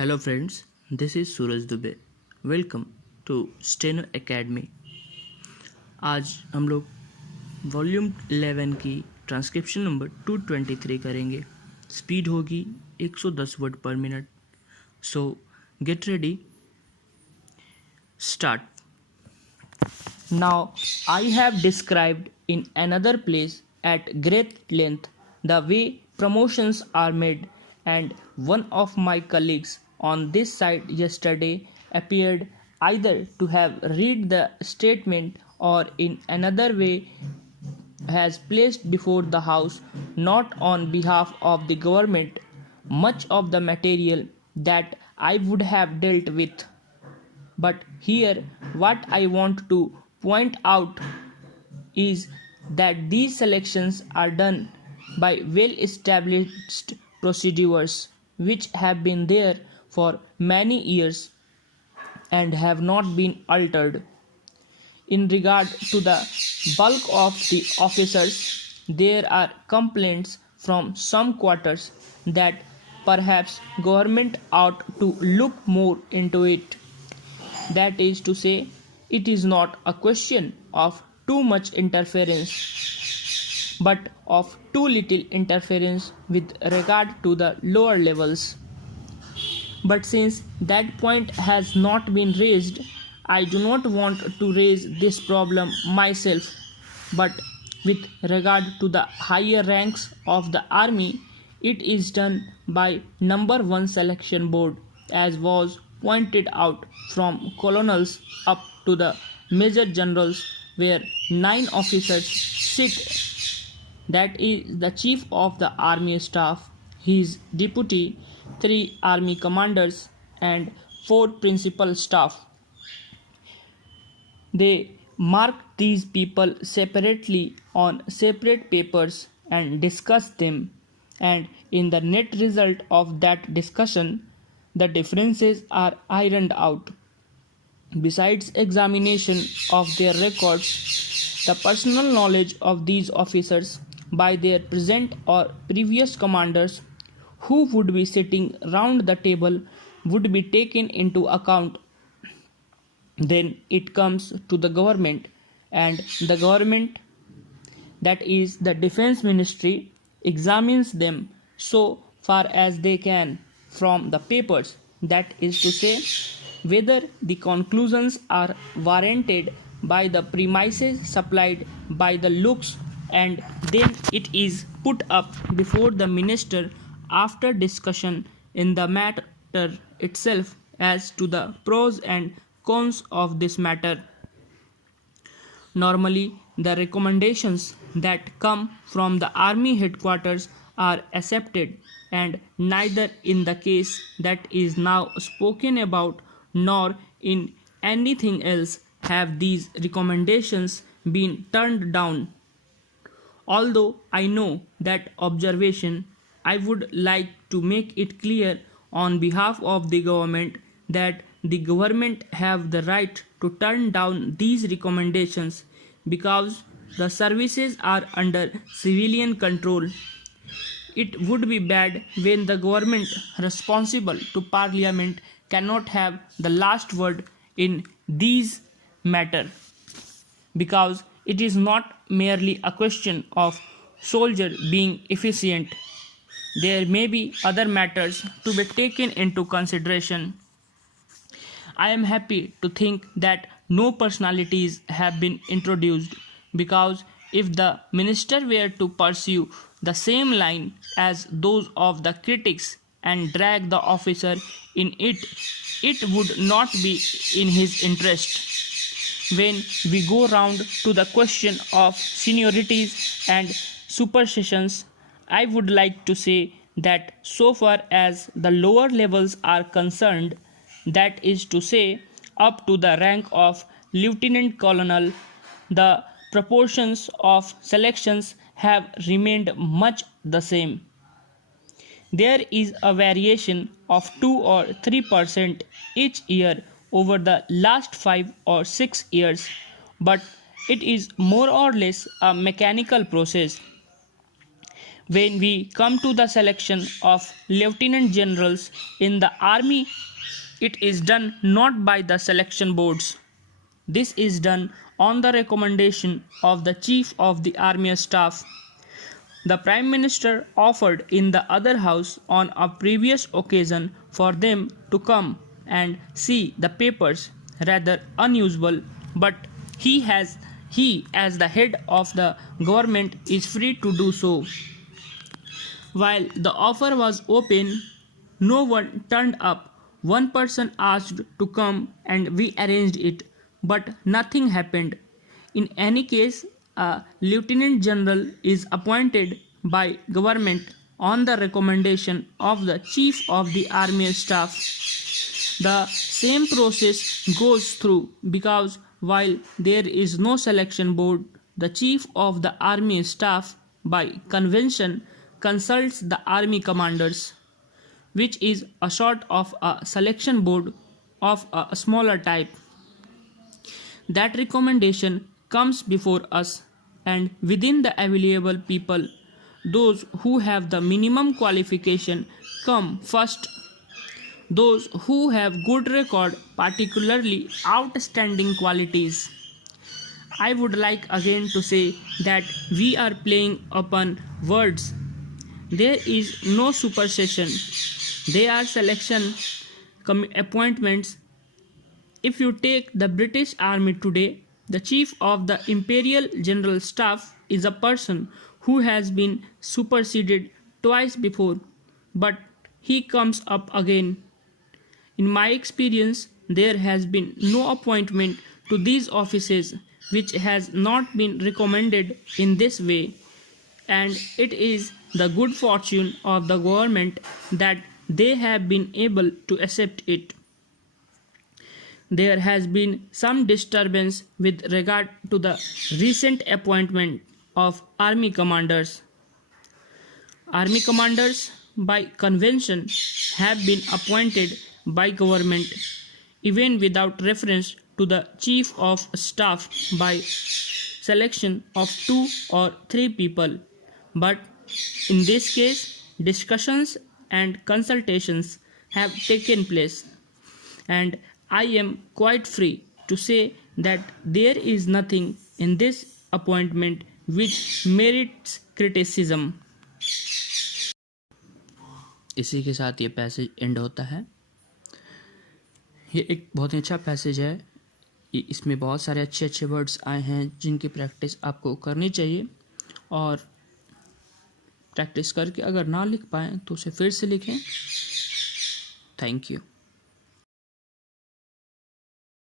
Hello friends, this is Suraj Dubey. Welcome to Steno Academy. आज हम लोग वॉल्यूम 11 की ट्रांसक्रिप्शन नंबर 223 करेंगे। स्पीड होगी 110 वर्ड पर minute. So get ready, start. Now, I have described in another place at great length the way promotions are made, and one of my colleagues on this side yesterday appeared either to have read the statement or in another way has placed before the House, not on behalf of the government, much of the material that I would have dealt with. But here, what I want to point out is that these selections are done by well established procedures which have been there for many years and have not been altered. In regard to the bulk of the officers, there are complaints from some quarters that perhaps government ought to look more into it. That is to say, it is not a question of too much interference, but of too little interference with regard to the lower levels. But since that point has not been raised, I do not want to raise this problem myself, but with regard to the higher ranks of the army, it is done by number 1 selection board, as was pointed out, from colonels up to the major generals, where 9 officers sit. That is the chief of the army staff, his deputy, 3 army commanders, and 4 principal staff. They mark these people separately on separate papers and discuss them, and in the net result of that discussion, the differences are ironed out. Besides examination of their records, the personal knowledge of these officers by their present or previous commanders who would be sitting round the table would be taken into account. Then it comes to the government, and the government, that is the defense ministry, examines them so far as they can from the papers, that is to say, whether the conclusions are warranted by the premises supplied by the looks, and then it is put up before the minister after discussion in the matter itself as to the pros and cons of this matter. Normally, the recommendations that come from the army headquarters are accepted, and neither in the case that is now spoken about nor in anything else have these recommendations been turned down. Although I know that observation, I would like to make it clear on behalf of the government that the government have the right to turn down these recommendations because the services are under civilian control. It would be bad when the government responsible to parliament cannot have the last word in these matter, because it is not merely a question of soldier being efficient. There may be other matters to be taken into consideration. I am happy to think that no personalities have been introduced, because if the minister were to pursue the same line as those of the critics and drag the officer in it, it would not be in his interest. When we go round to the question of seniorities and supersessions, I would like to say that so far as the lower levels are concerned, that is to say, up to the rank of lieutenant colonel, the proportions of selections have remained much the same. There is a variation of 2 or 3% each year over the last 5 or 6 years, but it is more or less a mechanical process. when we come to the selection of lieutenant generals in the army, it is done not by the selection boards. This is done on the recommendation of the Chief of the Army Staff. The Prime Minister offered in the other house on a previous occasion for them to come and see the papers, rather unusual, but he as the head of the government is free to do so. While the offer was open, no one turned up. One person asked to come and we arranged it, but nothing happened. In any case, a lieutenant general is appointed by government on the recommendation of the Chief of the Army Staff. The same process goes through because while there is no selection board, the Chief of the Army Staff by convention consults the army commanders, which is a sort of a selection board of a smaller type. That recommendation comes before us, and within the available people, those who have the minimum qualification come first. Those who have good record, particularly outstanding qualities. I would like again to say that we are playing upon words. There is no supersession. They are selection appointments. If you take the British Army today, the Chief of the Imperial General Staff is a person who has been superseded twice before, but he comes up again. In my experience, there has been no appointment to these offices which has not been recommended in this way, and it is the good fortune of the government that they have been able to accept it. There has been some disturbance with regard to the recent appointment of army commanders. Army commanders by convention have been appointed by government even without reference to the Chief of Staff by selection of 2 or 3 people. But in this case, discussions and consultations have taken place, and I am quite free to say that there is nothing in this appointment which merits criticism. इसी के साथ ये passage and होता है। ये एक बहुत ही अच्छा पैसेज है। इसमें बहुत सारे अच्छे अच्छे वर्ड्स आए हैं जिनकी प्रैक्टिस आपको करनी चाहिए, और प्रैक्टिस करके अगर ना लिख पाएँ तो उसे फिर से लिखें। Thank you.